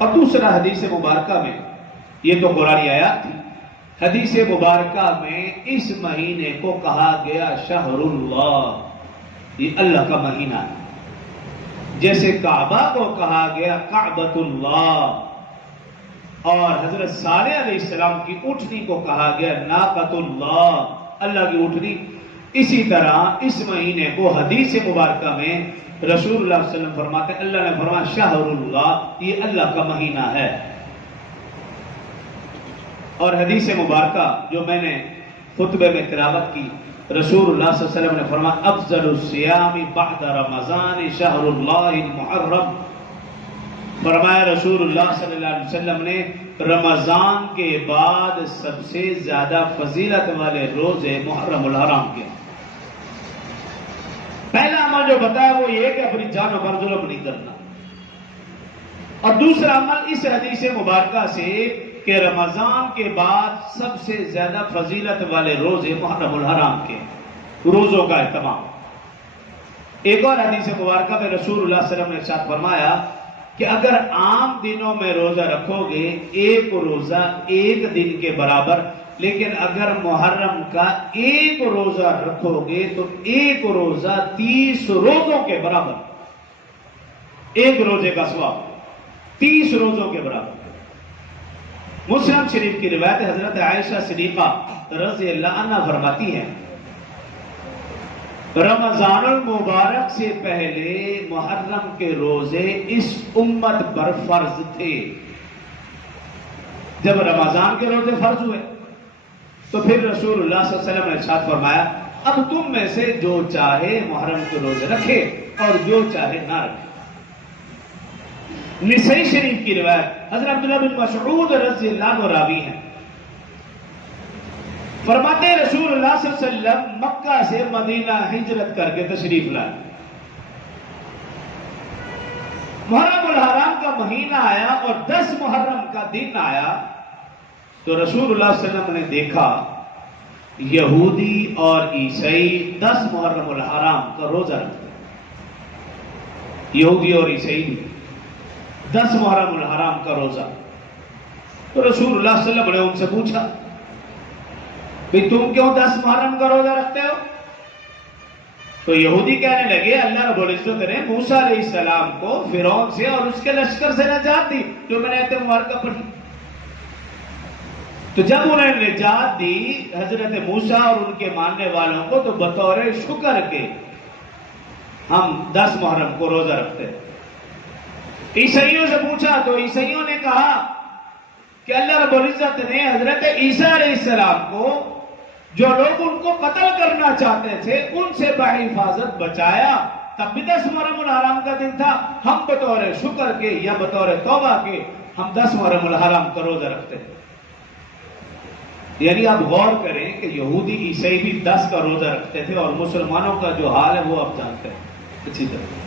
اور دوسرا حدیث مبارکہ میں، یہ تو قرآنی آیات تھی، حدیث مبارکہ میں اس مہینے کو کہا گیا شہر اللہ، یہ اللہ کا مہینہ ہے، جیسے کعبہ کو کہا گیا کعبۃ اللہ، اور حضرت صالح علیہ السلام کی اونٹنی کو کہا گیا ناقۃ اللہ، اللہ کی اونٹنی۔ اسی طرح اس مہینے کو حدیث مبارکہ میں رسول اللہ صلی اللہ علیہ وسلم فرماتے ہیں، اللہ نے فرمایا شہر اللہ، یہ اللہ کا مہینہ ہے۔ اور حدیث مبارکہ جو میں نے خطبے میں تلاوت کی، رسول اللہ صلی اللہ علیہ وسلم نے فرمایا افضل الصیام بعد رمضان شہر اللہ المحرم، فرمایا رسول اللہ صلی اللہ علیہ وسلم نے رمضان کے بعد سب سے زیادہ فضیلت والے روزے محرم الحرام کے۔ پہلا عمل جو بتایا وہ یہ کہ اپنی جان پر ظلم نہیں کرنا، اور دوسرا عمل اس حدیث مبارکہ سے کہ رمضان کے بعد سب سے زیادہ فضیلت والے روزے محرم الحرام کے، روزوں کا اہتمام۔ ایک اور حدیث مبارکہ میں رسول اللہ صلی اللہ علیہ وسلم نے ارشاد فرمایا کہ اگر عام دنوں میں روزہ رکھو گے ایک روزہ ایک دن کے برابر، لیکن اگر محرم کا ایک روزہ رکھو گے تو ایک روزہ 30 روزوں کے برابر، ایک روزے کا ثواب 30 روزوں کے برابر۔ مسلم شریف کی روایت حضرت عائشہ صدیقہ رضی اللہ عنہ فرماتی ہے رمضان المبارک سے پہلے محرم کے روزے اس امت پر فرض تھے، جب رمضان کے روزے فرض ہوئے تو پھر رسول اللہ صلی اللہ علیہ وسلم نے ارشاد فرمایا اب تم میں سے جو چاہے محرم کے روزے رکھے اور جو چاہے نہ رکھے۔ نسائی شریف کی روایت حضرت عبداللہ بن مسعود رضی اللہ عنہ راوی ہیں، فرماتے ہیں رسول اللہ صلی اللہ علیہ وسلم مکہ سے مدینہ ہجرت کر کے تشریف لائے، محرم الحرام کا مہینہ آیا اور 10 محرم کا دن آیا تو رسول اللہ صلی اللہ علیہ وسلم نے دیکھا یہودی اور عیسائی 10 محرم الحرام کا روزہ رکھتے، یہودی اور عیسائی 10 محرم الحرام کا روزہ۔ تو رسول اللہ صلی اللہ علیہ وسلم نے ان سے پوچھا کہ تم کیوں 10 محرم کا روزہ رکھتے ہو؟ تو یہودی کہنے لگے اللہ رب العزت نے موسیٰ علیہ السلام کو فرعون سے اور اس کے لشکر سے نجات دی، جو میں نے آیت مبارکہ پڑھی۔ تو جب انہیں نجات دی حضرت موسیٰ اور ان کے ماننے والوں کو، تو بطور شکر کے ہم 10 محرم کو روزہ رکھتے ہیں۔ عیسائیوں سے پوچھا تو عیسائیوں نے کہا کہ اللہ رب العزت نے حضرت عیسیٰ علیہ السلام کو جو لوگ ان کو قتل کرنا چاہتے تھے ان سے بحفاظت بچایا، تب بھی 10 محرم الحرام کا دن تھا، ہم بطور شکر کے یا بطور توبہ کے ہم 10 محرم الحرام کا روزہ رکھتے ہیں۔ یعنی آپ غور کریں کہ یہودی عیسائی بھی 10 کا روزہ رکھتے تھے، اور مسلمانوں کا جو حال ہے وہ آپ جانتے ہیں اچھی طرح۔